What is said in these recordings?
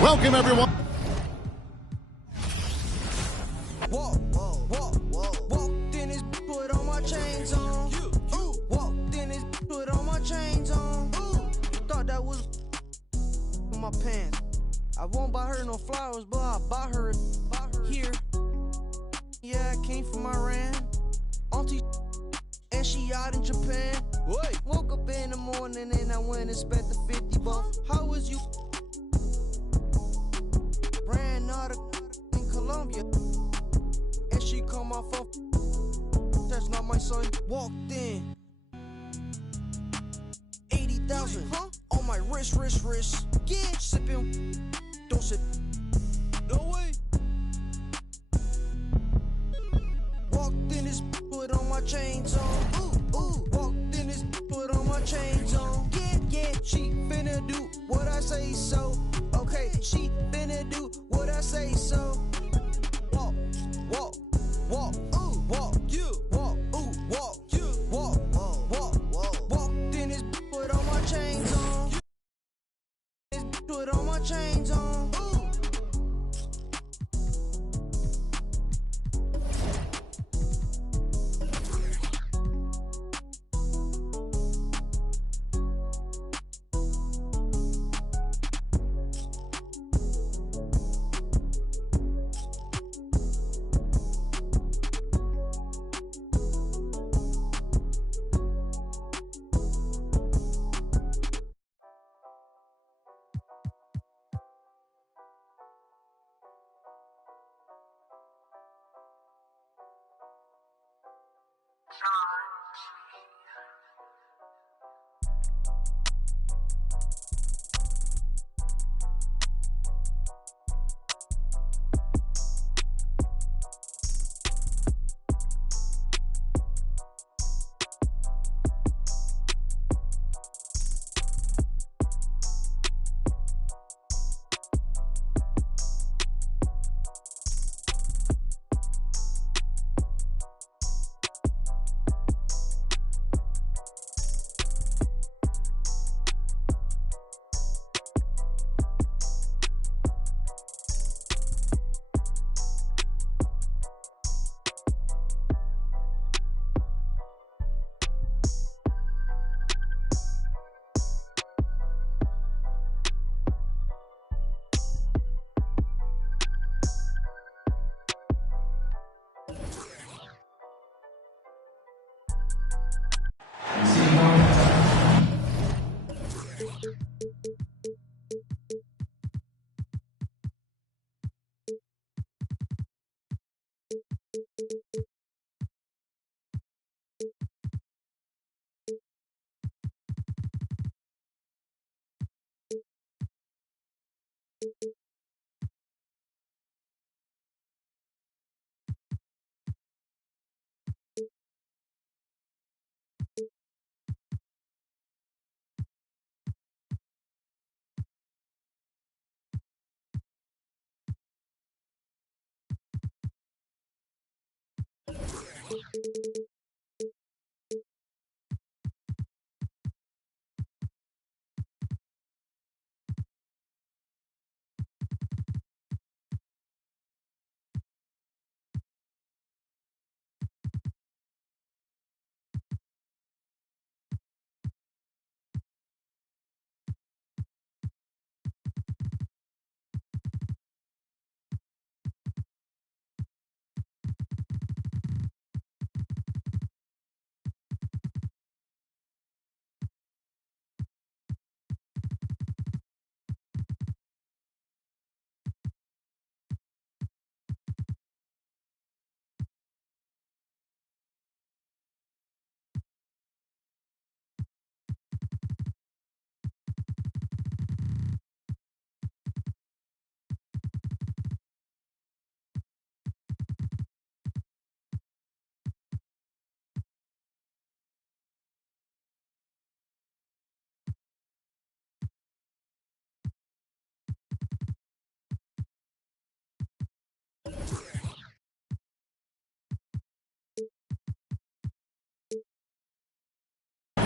Welcome, everyone. Walked in his put all my chains on. Walked in his put all my chains on. Thought that was my pants. I won't buy her no flowers, but I buy her here. Yeah, I came from Iran. Auntie and she out in Japan. Woke up in the morning and I went and spent the 50 bucks. How was you? Ran out in Colombia, and she called my phone. That's not my son. Walked in, 80,000 on my wrist. Yeah, sipping, don't sip. No way. Walked in this, put on my chains on. Walked in this, put on my chains on. Yeah, she finna do what I say so. Okay, she finna do what I say so. Walk, walk, walk, walk, you, walk, walk, you, walk. Walked in this, put all my chains on. This put all my chains on.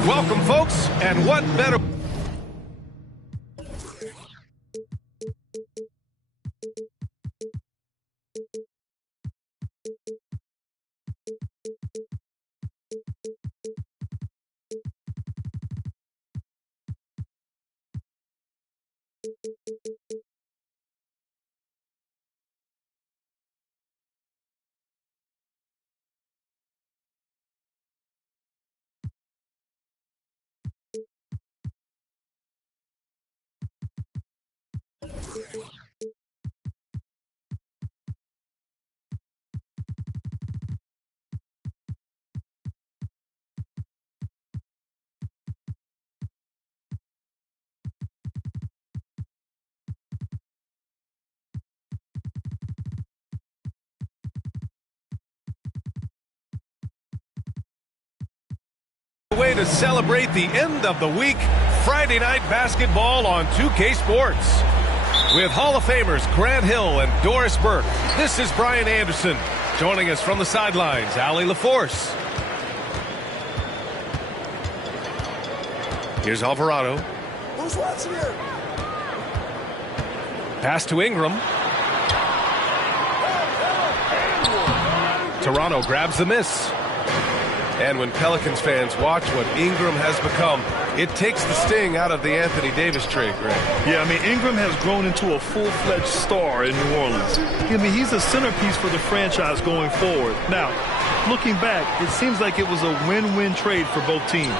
Welcome, folks, and what better... way to celebrate the end of the week, Friday night basketball on 2K Sports. With Hall of Famers Grant Hill and Doris Burke, this is Brian Anderson. Joining us from the sidelines, Allie LaForce. Here's Alvarado. Who's watching here? Pass to Ingram. Toronto grabs the miss. And when Pelicans fans watch what Ingram has become, it takes the sting out of the Anthony Davis trade, Greg. Yeah, I mean, Ingram has grown into a full-fledged star in New Orleans. I mean, he's a centerpiece for the franchise going forward. Now, looking back, it seems like it was a win-win trade for both teams.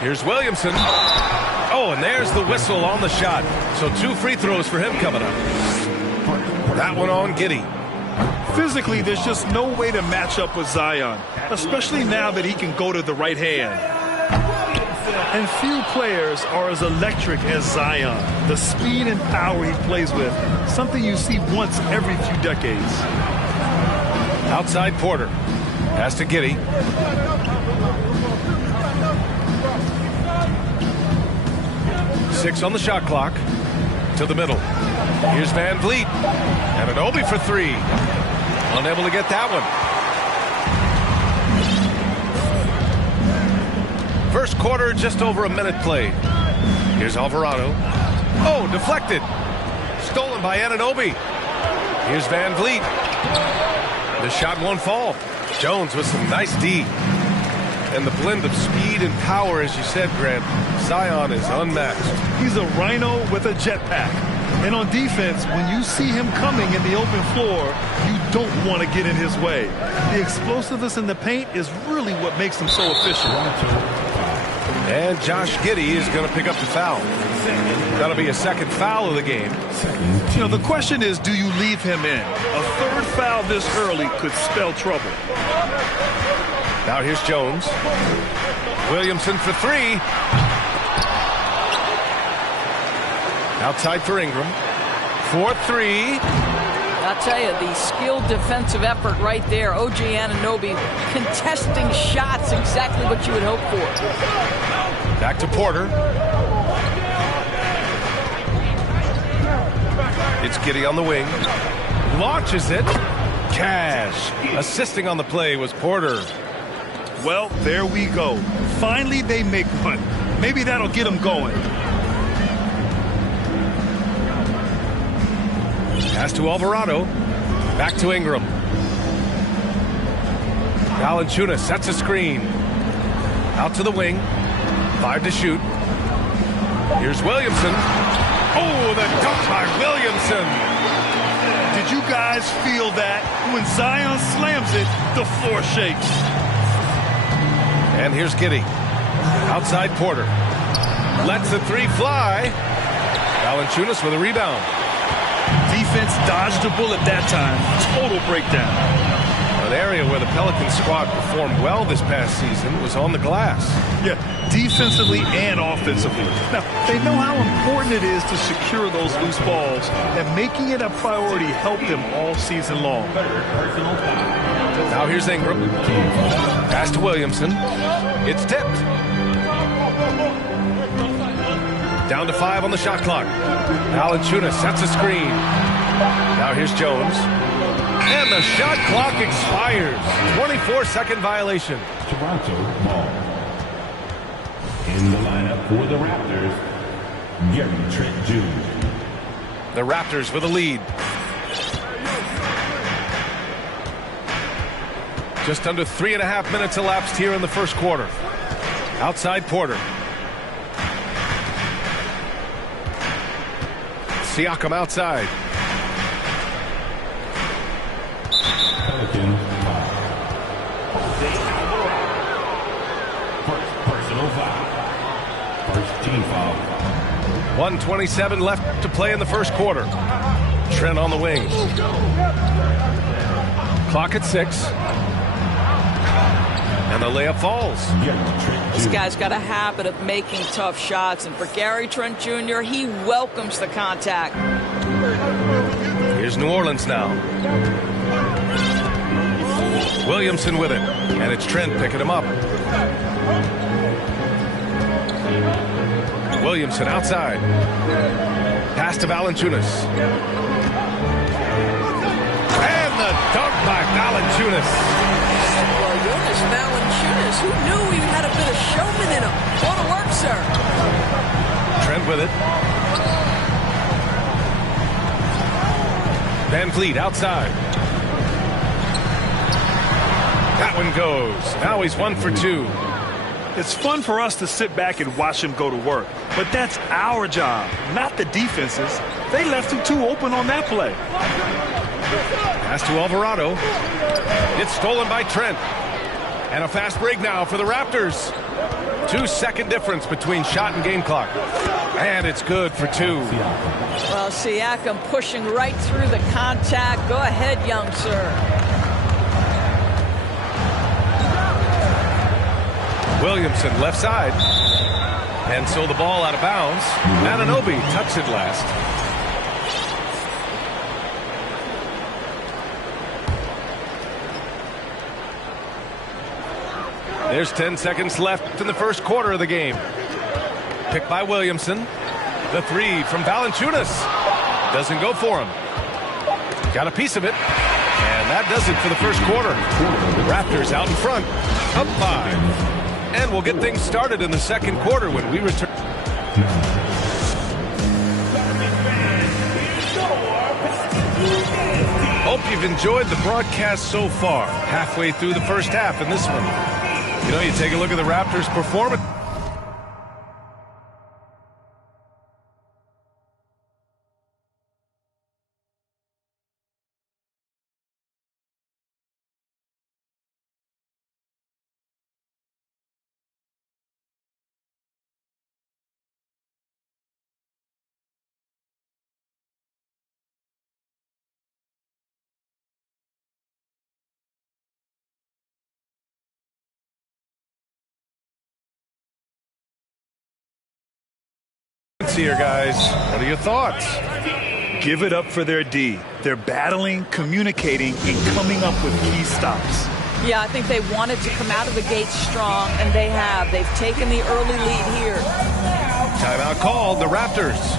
Here's Williamson. Oh, and there's the whistle on the shot. So 2 free throws for him coming up. That one on Giddey. Physically, there's just no way to match up with Zion, especially now that he can go to the right hand. And few players are as electric as Zion. The speed and power he plays with, something you see once every few decades. Outside Porter. Pass to Giddey. Six on the shot clock. To the middle. Here's Van Vliet. And an Obi for 3. Unable to get that one. First quarter, just over a minute played. Here's Alvarado. Oh, deflected. Stolen by Anunoby. Here's Van Vliet. The shot won't fall. Jones with some nice D. And the blend of speed and power, as you said, Grant, Zion is unmatched. He's a rhino with a jetpack. And on defense, when you see him coming in the open floor, you don't want to get in his way. The explosiveness in the paint is really what makes him so efficient. And Josh Giddey is going to pick up the foul. That'll be a second foul of the game. You know, the question is, do you leave him in? A third foul this early could spell trouble. Now here's Jones. Williamson for 3. Outside for Ingram. 4-3. I'll tell you, the skilled defensive effort right there. O.J. Anunoby contesting shots, exactly what you would hope for. Back to Porter. It's Giddey on the wing. Launches it. Cash. Assisting on the play was Porter. Well, there we go. Finally, they make one. Maybe that'll get them going. Pass to Alvarado. Back to Ingram. Valanciunas sets a screen. Out to the wing. 5 to shoot. Here's Williamson. Oh, the dunk by Williamson. Did you guys feel that? When Zion slams it, the floor shakes. And here's Giddey. Outside Porter. Lets the 3 fly. Valanciunas with a rebound. Defense dodged a bullet that time. Total breakdown. An area where the Pelicans squad performed well this past season was on the glass. Yeah, defensively and offensively. Now, they know how important it is to secure those loose balls, and making it a priority helped them all season long. Now here's Ingram. Pass to Williamson. It's tipped. Down to 5 on the shot clock. Valanciunas sets a screen. Now here's Jones. And the shot clock expires. 24-second violation. Toronto ball. For the Raptors, Gary Trent Jr. The Raptors with a lead. Just under 3.5 minutes elapsed here in the first quarter. Outside Porter. Siakam outside. Pelicans foul. First personal foul. First team foul. 1:27 left to play in the first quarter. Trent on the wing. Clock at 6. And the layup falls. This guy's got a habit of making tough shots, and for Gary Trent Jr., he welcomes the contact. Here's New Orleans now. Williamson with it, and it's Trent picking him up. Williamson outside. Pass to Valanciunas. And the dunk by Valanciunas. Well, Jonas Valanciunas, who knew he had a bit of showman in him? Go to work, sir. Trent with it. Van Vliet outside. That one goes. Now he's 1 for 2. It's fun for us to sit back and watch him go to work, but that's our job, not the defense's. They left him too open on that play. Pass to Alvarado. It's stolen by Trent. And a fast break now for the Raptors. 2-second difference between shot and game clock. And it's good for 2. Well, Siakam pushing right through the contact. Go ahead, young sir. Williamson left side. And so the ball out of bounds. Anunoby touched it last. There's 10 seconds left in the first quarter of the game. Picked by Williamson. The 3 from Valanciunas. Doesn't go for him. Got a piece of it. And that does it for the first quarter. The Raptors out in front. Up 5. And we'll get things started in the second quarter when we return. Hope you've enjoyed the broadcast so far. Halfway through the first half in this one. You know, you take a look at the Raptors' performance. Here, guys. What are your thoughts? Give it up for their D. They're battling, communicating, and coming up with key stops. Yeah, I think they wanted to come out of the gate strong, and they have. They've taken the early lead here. Timeout called, the Raptors.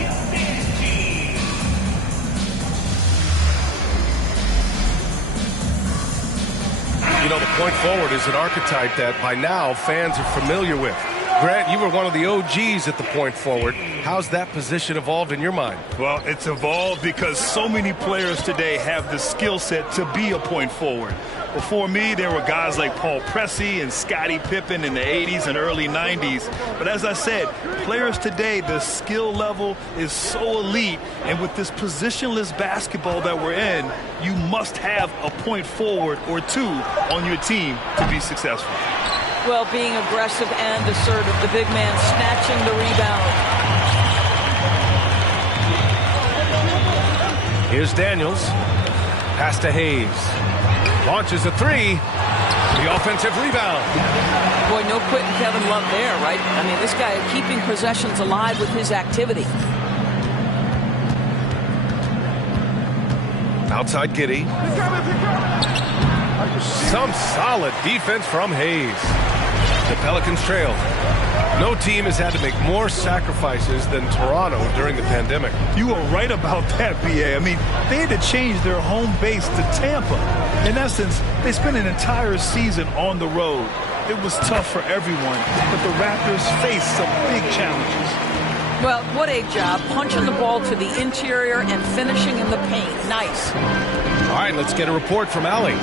You know, the point forward is an archetype that by now fans are familiar with. Grant, you were one of the OGs at the point forward. How's that position evolved in your mind? Well, it's evolved because so many players today have the skill set to be a point forward. Before me, there were guys like Paul Pressey and Scottie Pippen in the 80s and early 90s. But as I said, players today, the skill level is so elite. And with this positionless basketball that we're in, you must have a point forward or two on your team to be successful. Well, being aggressive and assertive, the big man snatching the rebound. Here's Daniels. Pass to Hayes. Launches a 3. The offensive rebound. Boy, no quitting Kevin Love there, right? I mean, this guy keeping possessions alive with his activity. Outside Giddey. Some solid defense from Hayes. The Pelicans trail. No team has had to make more sacrifices than Toronto during the pandemic. You are right about that, B.A. I mean, they had to change their home base to Tampa. In essence, they spent an entire season on the road. It was tough for everyone, but the Raptors faced some big challenges. Well, what a job. Punching the ball to the interior and finishing in the paint. Nice. All right, let's get a report from Allie.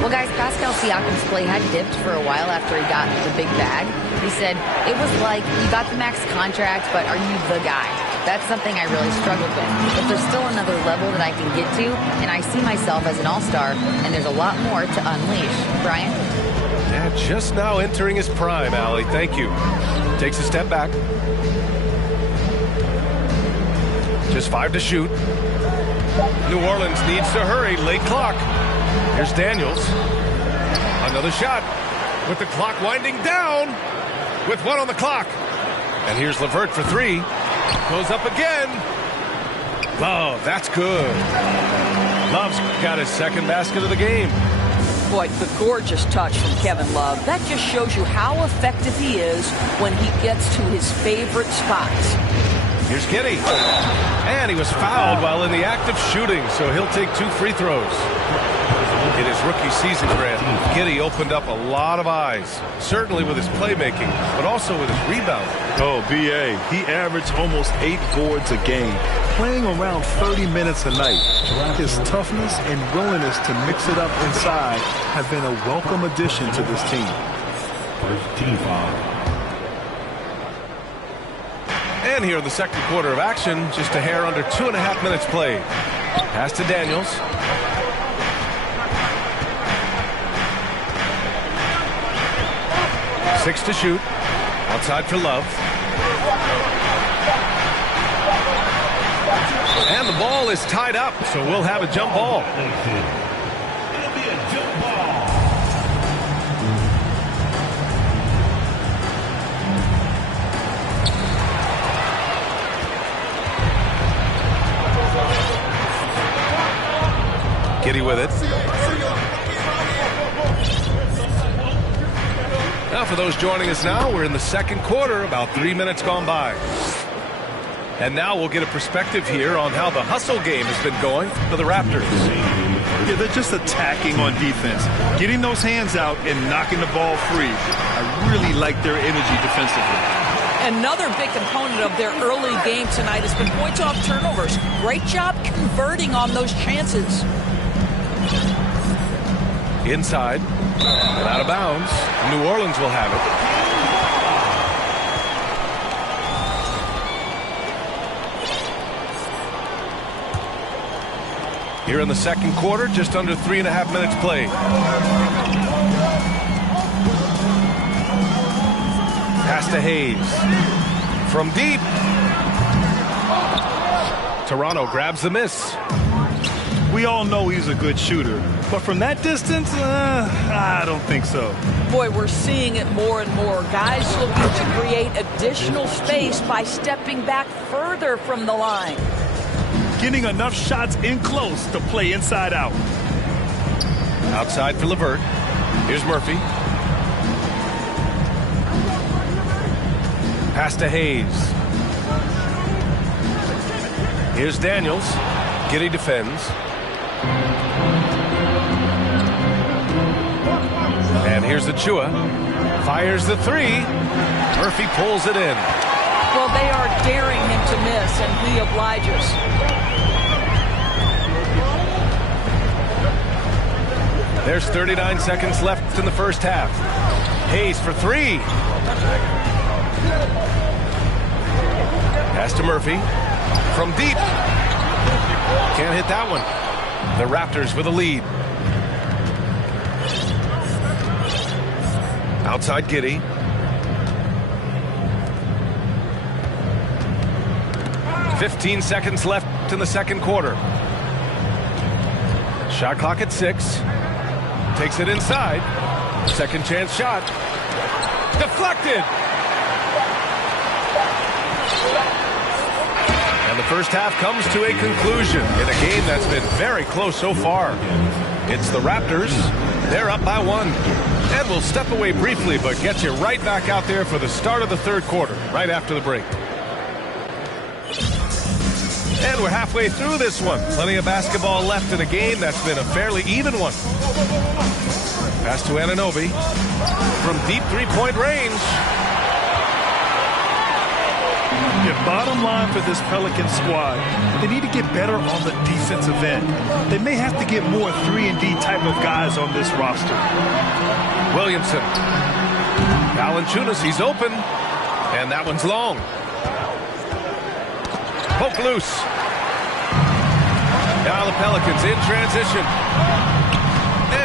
Well, guys, Pascal Siakam's play had dipped for a while after he got the big bag. He said, it was like, you got the max contract, but are you the guy? That's something I really struggled with. But there's still another level that I can get to, and I see myself as an all-star, and there's a lot more to unleash. Brian? Yeah, just now entering his prime, Allie. Thank you. Takes a step back. Just 5 to shoot. New Orleans needs to hurry. Late clock. Here's Daniels. Another shot with the clock winding down with 1 on the clock. And here's LeVert for 3. Goes up again. Love, that's good. Love's got his second basket of the game. Boy, the gorgeous touch from Kevin Love. That just shows you how effective he is when he gets to his favorite spots. Here's Giddey. And he was fouled while in the act of shooting, so he'll take 2 free throws. In his rookie season, Grant, Giddey opened up a lot of eyes, certainly with his playmaking, but also with his rebound. Oh, B.A., he averaged almost 8 boards a game, playing around 30 minutes a night. His toughness and willingness to mix it up inside have been a welcome addition to this team. First team foul. And here in the second quarter of action, just a hair under 2.5 minutes played. Pass to Daniels. Six to shoot. Outside for Love. And the ball is tied up, so we'll have a jump ball. It'll be a jump ball. Giddey with it. Now for those joining us now, we're in the second quarter, about 3 minutes gone by. And now we'll get a perspective here on how the hustle game has been going for the Raptors. Yeah, they're just attacking on defense, getting those hands out and knocking the ball free. I really like their energy defensively. Another big component of their early game tonight has been points off turnovers. Great job converting on those chances. Inside and out of bounds. New Orleans will have it. Here in the second quarter, just under 3.5 minutes played. Pass to Hayes. From deep. Toronto grabs the miss. We all know he's a good shooter, but from that distance, I don't think so. Boy, we're seeing it more and more. Guys looking to create additional space by stepping back further from the line. Getting enough shots in close to play inside out. Outside for LeVert. Here's Murphy. Pass to Hayes. Here's Daniels. Giddey defends. And here's Achua. Fires the 3. Murphy pulls it in. Well, they are daring him to miss, and he obliges. There's 39 seconds left in the first half. Hayes for 3. Pass to Murphy. From deep. Can't hit that one. The Raptors with a lead. Outside Giddey. "15 seconds left in the second quarter. Shot clock at 6. Takes it inside. Second chance shot. Deflected. And the first half comes to a conclusion in a game that's been very close so far. It's the Raptors. They're up by 1. And we'll step away briefly, but get you right back out there for the start of the third quarter, right after the break. And we're halfway through this one. Plenty of basketball left in a game that's been a fairly even one. Pass to Anunoby from deep three-point range. Yeah, bottom line for this Pelican squad, they need to get better on the defensive end. They may have to get more 3-and-D type of guys on this roster. Williamson. Valanciunas, he's open. And that one's long. Poke loose. Now the Pelicans in transition.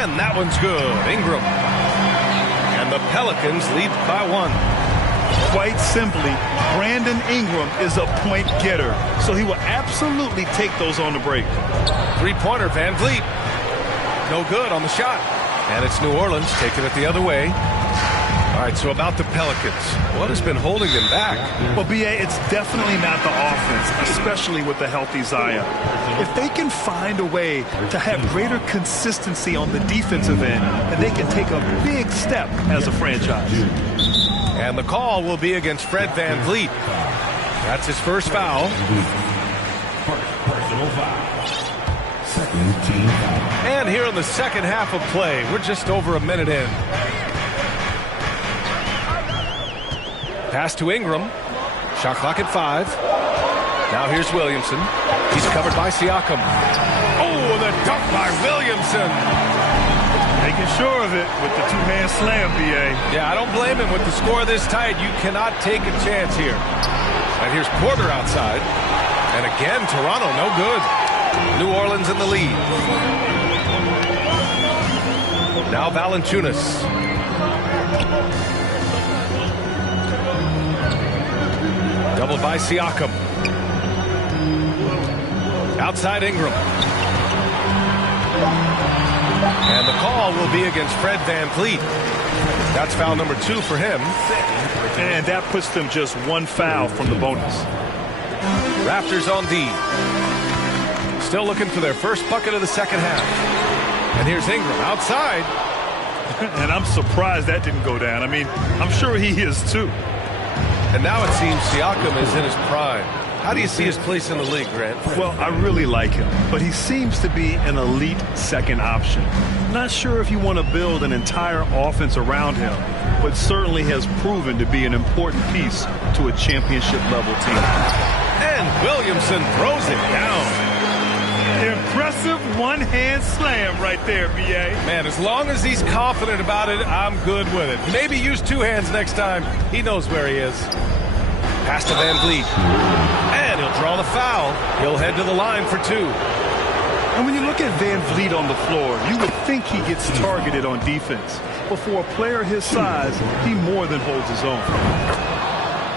And that one's good. Ingram. And the Pelicans lead by 1. Quite simply, Brandon Ingram is a point getter, so he will absolutely take those on the break. Three-pointer, Van Vliet. No good on the shot. And it's New Orleans taking it the other way. All right, so about the Pelicans, what has been holding them back? Well, B.A., it's definitely not the offense, especially with the healthy Zion. If they can find a way to have greater consistency on the defensive end, then they can take a big step as a franchise. And the call will be against Fred Van Vliet. That's his first foul. Personal foul. Second team foul. And here in the second half of play, we're just over a minute in. Pass to Ingram. Shot clock at 5. Now here's Williamson. He's covered by Siakam. Oh, the dunk by Williamson. Making sure of it with the two-man slam, B.A. Yeah, I don't blame him. With the score this tight, you cannot take a chance here. And here's Porter outside. And again, Toronto, no good. New Orleans in the lead. Now Valanciunas. Doubled by Siakam. Outside Ingram. And the call will be against Fred Van Vliet. That's foul number 2 for him. And that puts them just 1 foul from the bonus. Raptors on D. Still looking for their first bucket of the second half. And here's Ingram outside. And I'm surprised that didn't go down. I mean, I'm sure he is too. And now it seems Siakam is in his prime. How do you see his place in the league, Grant? Well, I really like him, but he seems to be an elite second option. Not sure if you want to build an entire offense around him, but certainly has proven to be an important piece to a championship-level team. And Williamson throws it down. Impressive one-hand slam right there, B.A. Man, as long as he's confident about it, I'm good with it. Maybe use 2 hands next time. He knows where he is. Pass to Van Vliet. And he'll draw the foul. He'll head to the line for 2. And when you look at Van Vliet on the floor, you would think he gets targeted on defense. But for a player his size, he more than holds his own.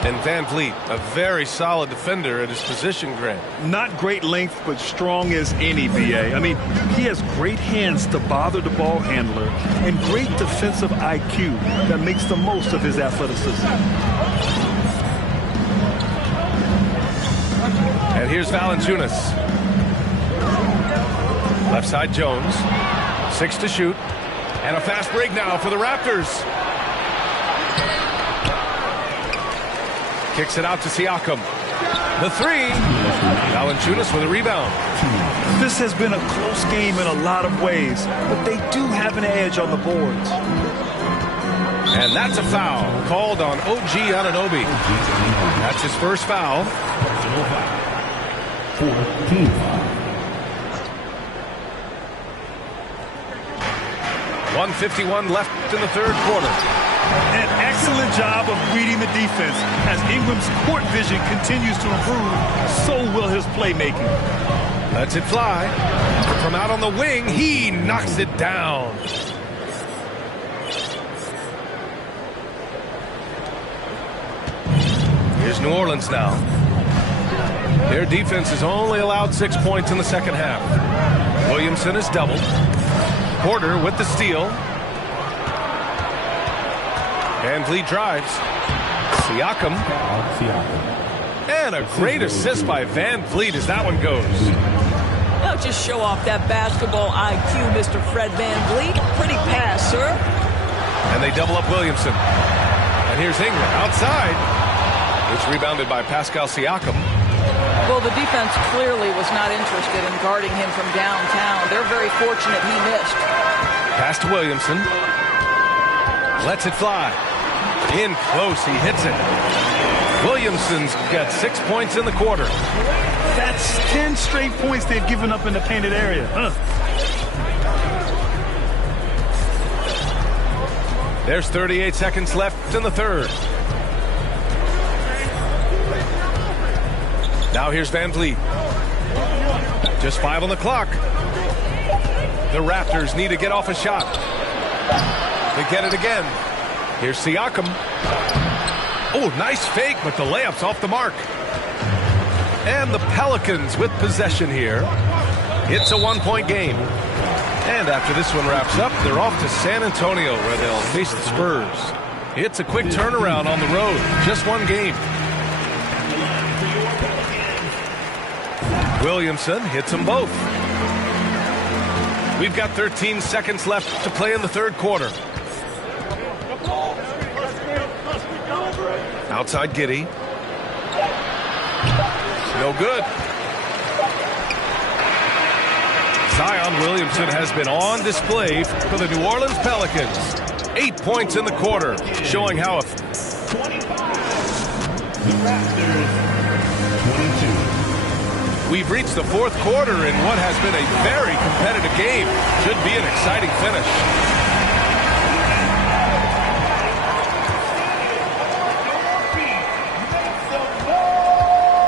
And Van Vliet, a very solid defender at his position, Grant. Not great length, but strong as any, B.A. I mean, he has great hands to bother the ball handler and great defensive IQ that makes the most of his athleticism. And here's Valanciunas. Left side Jones. 6 to shoot. And a fast break now for the Raptors. Kicks it out to Siakam. The 3. Valanciunas with a rebound. This has been a close game in a lot of ways, but they do have an edge on the boards. And that's a foul called on OG Anunoby. That's his first foul. 14 foul. 1:51 left in the third quarter. An excellent job of reading the defense. As Ingram's court vision continues to improve, so will his playmaking. Lets it fly. From out on the wing, he knocks it down. Here's New Orleans now. Their defense has only allowed 6 points in the second half. Williamson is doubled. Porter with the steal. Van Vliet drives. Siakam. And a great assist by Van Vliet as that one goes. Now just show off that basketball IQ, Mr. Fred Van Vliet. Pretty pass, sir. And they double up Williamson. And here's Ingram outside. It's rebounded by Pascal Siakam. Well, the defense clearly was not interested in guarding him from downtown. They're very fortunate he missed. Pass to Williamson. Lets it fly. In close, he hits it. Williamson's got 6 points in the quarter. That's 10 straight points they've given up in the painted area. There's 38 seconds left in the third. Now here's Van Vliet. Just 5 on the clock. The Raptors need to get off a shot. They get it again. Here's Siakam. Oh, nice fake, but the layup's off the mark. And the Pelicans with possession here. It's a 1-point game. And after this one wraps up, they're off to San Antonio where they'll face the Spurs. It's a quick turnaround on the road. Just one game. Williamson hits them both. We've got 13 seconds left to play in the third quarter. Outside Giddey. No good. Zion Williamson has been on display for the New Orleans Pelicans. 8 points in the quarter, showing how The Raptors, 22. We've reached the fourth quarter in what has been a very competitive game. Should be an exciting finish.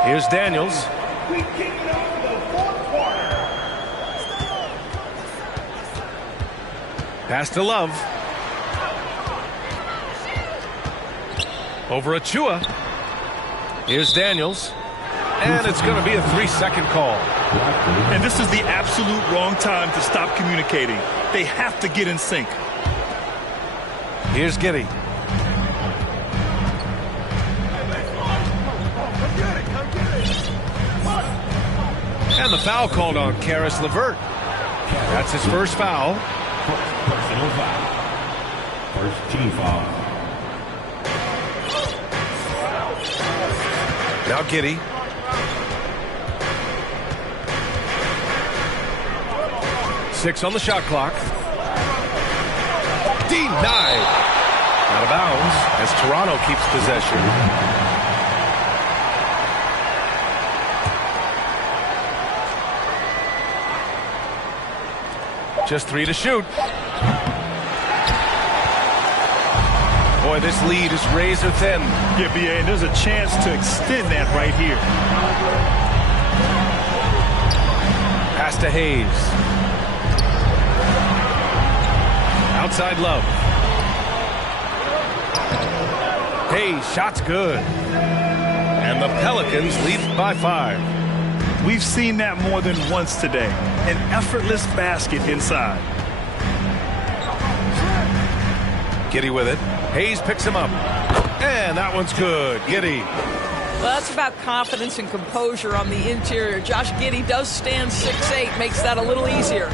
Here's Daniels. Pass to Love. Over Achua. Here's Daniels. And it's going to be a 3-second call. And this is the absolute wrong time to stop communicating. They have to get in sync. Here's Giddey. And the foul called on Karis LeVert. That's his first foul. Personal foul. First team foul. Now Giddey. Six on the shot clock. Denied. Out of bounds as Toronto keeps possession. Just 3 to shoot. Boy, this lead is razor thin. Yeah, BA, and there's a chance to extend that right here. Pass to Hayes. Outside Love. Hayes, shot's good. And the Pelicans lead by 5. We've seen that more than once today. An effortless basket inside. Giddey with it. Hayes picks him up. And that one's good. Giddey. Well, that's about confidence and composure on the interior. Josh Giddey does stand 6'8", makes that a little easier.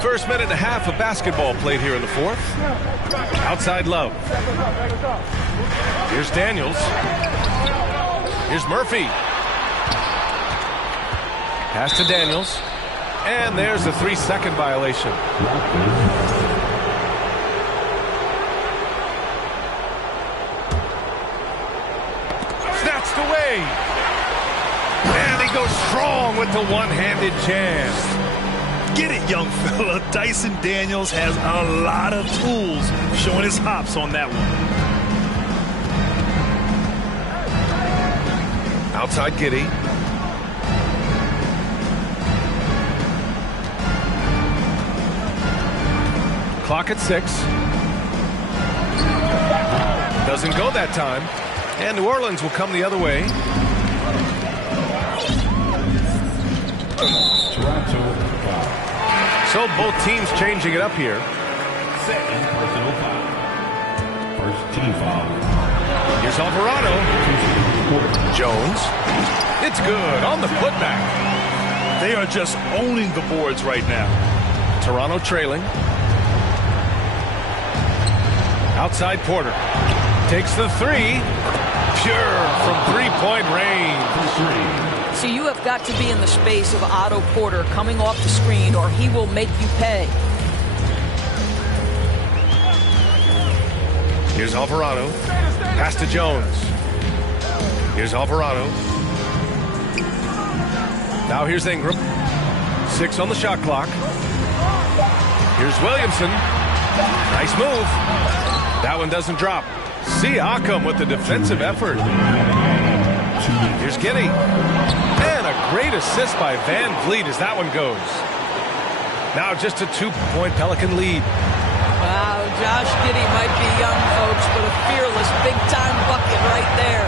First minute and a half of basketball played here in the fourth. Outside Love. Here's Daniels. Here's Murphy. Pass to Daniels. And there's a 3-second violation. Snatched away. And he goes strong with the one-handed jam. Get it, young fella. Dyson Daniels has a lot of tools, showing his hops on that one. Outside Giddey. Clock at 6. Doesn't go that time. And New Orleans will come the other way. So both teams changing it up here. Second personal foul. First team foul. Here's Alvarado. Jones. It's good on the putback. They are just owning the boards right now. Toronto trailing. Outside Porter. Takes the 3. Pure from 3-point range. So you have got to be in the space of Otto Porter coming off the screen, or he will make you pay. Here's Alvarado. Pass to Jones. Here's Alvarado. Now here's Ingram. 6 on the shot clock. Here's Williamson. Nice move. That one doesn't drop. Siakam with the defensive effort. Here's Giddey. And a great assist by Van Vliet as that one goes. Now just a 2-point Pelican lead. Wow, Josh Giddey might be young, folks, but a fearless big-time bucket right there.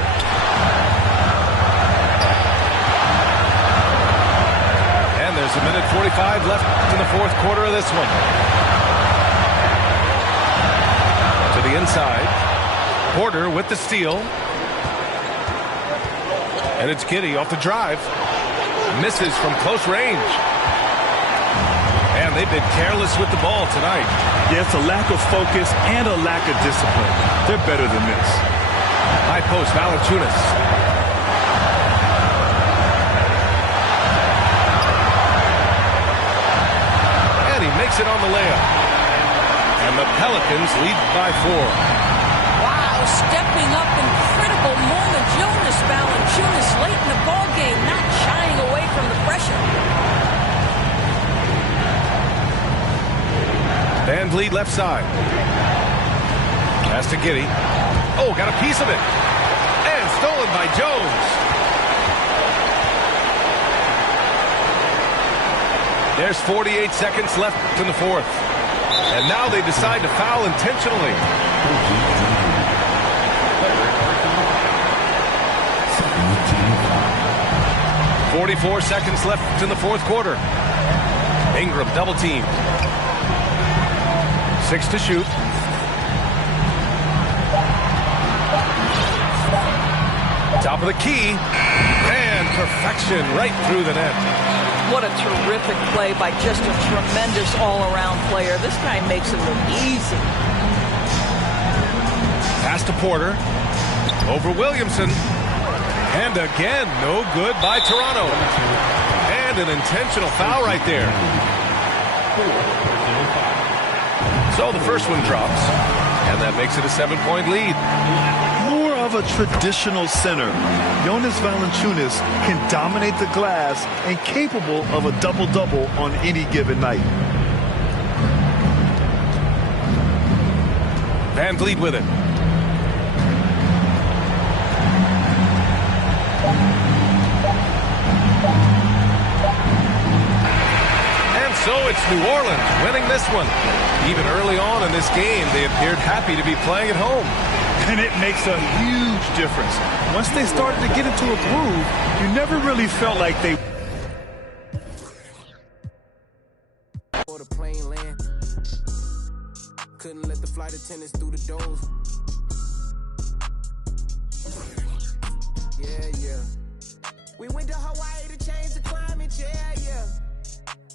And there's a minute 45 left in the fourth quarter of this one. To the inside. Porter with the steal. And it's Giddey off the drive. Misses from close range. And they've been careless with the ball tonight. Yeah, it's a lack of focus and a lack of discipline. They're better than this. High post, Valanciunas. And he makes it on the layup. And the Pelicans lead by 4. Wow, stepping up in critical moments. Jonas Valanciunas late in the ballgame, not shying away from the pressure. Van Vliet left side. Pass to Giddey. Oh, got a piece of it. And stolen by Jones. There's 48 seconds left in the fourth. And now they decide to foul intentionally. 44 seconds left in the fourth quarter. Ingram double teamed. 6 to shoot. Top of the key. And perfection right through the net. What a terrific play by just a tremendous all-around player. This guy makes it look easy. Pass to Porter. Over Williamson. And again, no good by Toronto. And an intentional foul right there. So the first one drops. And that makes it a 7-point lead. More of a traditional center. Jonas Valanciunas can dominate the glass and capable of a double-double on any given night. Van Vliet with it. And so it's New Orleans winning this one. Even early on in this game, they appeared happy to be playing at home. And it makes a huge difference. Once they started to get into a groove, you never really felt like they... For the plane land, couldn't let the flight attendants through the doors. Yeah. We went to Hawaii to change the climate. Yeah.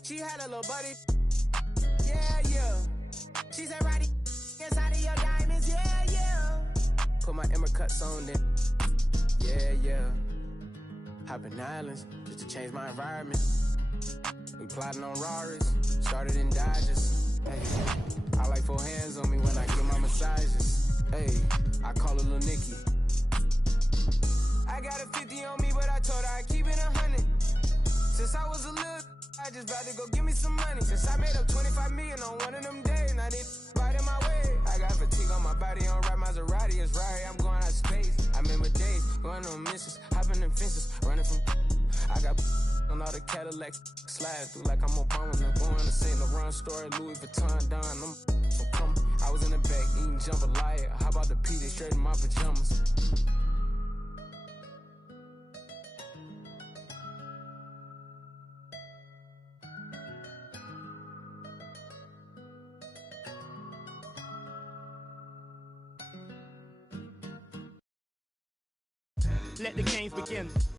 She had a little buddy. Yeah. She said, Roddy, inside of your diamonds. Yeah. Put my Emmer cuts on it. Yeah. Hopping islands just to change my environment. We plotting on Raris, started in Dodgers. Hey, I like 4 hands on me when I get my massages. Hey, I call her Lil Nicky. I got a 50 on me, but I told her I keep it 100. Since I was a little, I just about to go give me some money. Since I made up 25 million on one of them days, now they right in my way. I got fatigue on my body, on right Maserati, it's right, I'm going out of space. I remember days, going on missions, hopping in fences, running from. I got on all the Cadillacs, slide through like I'm Obama, I'm going to St. Laurent store, Louis Vuitton, Don, I'm coming. I was in the back, eating jambalaya, how about the P, they straight in my pajamas. Let the games begin.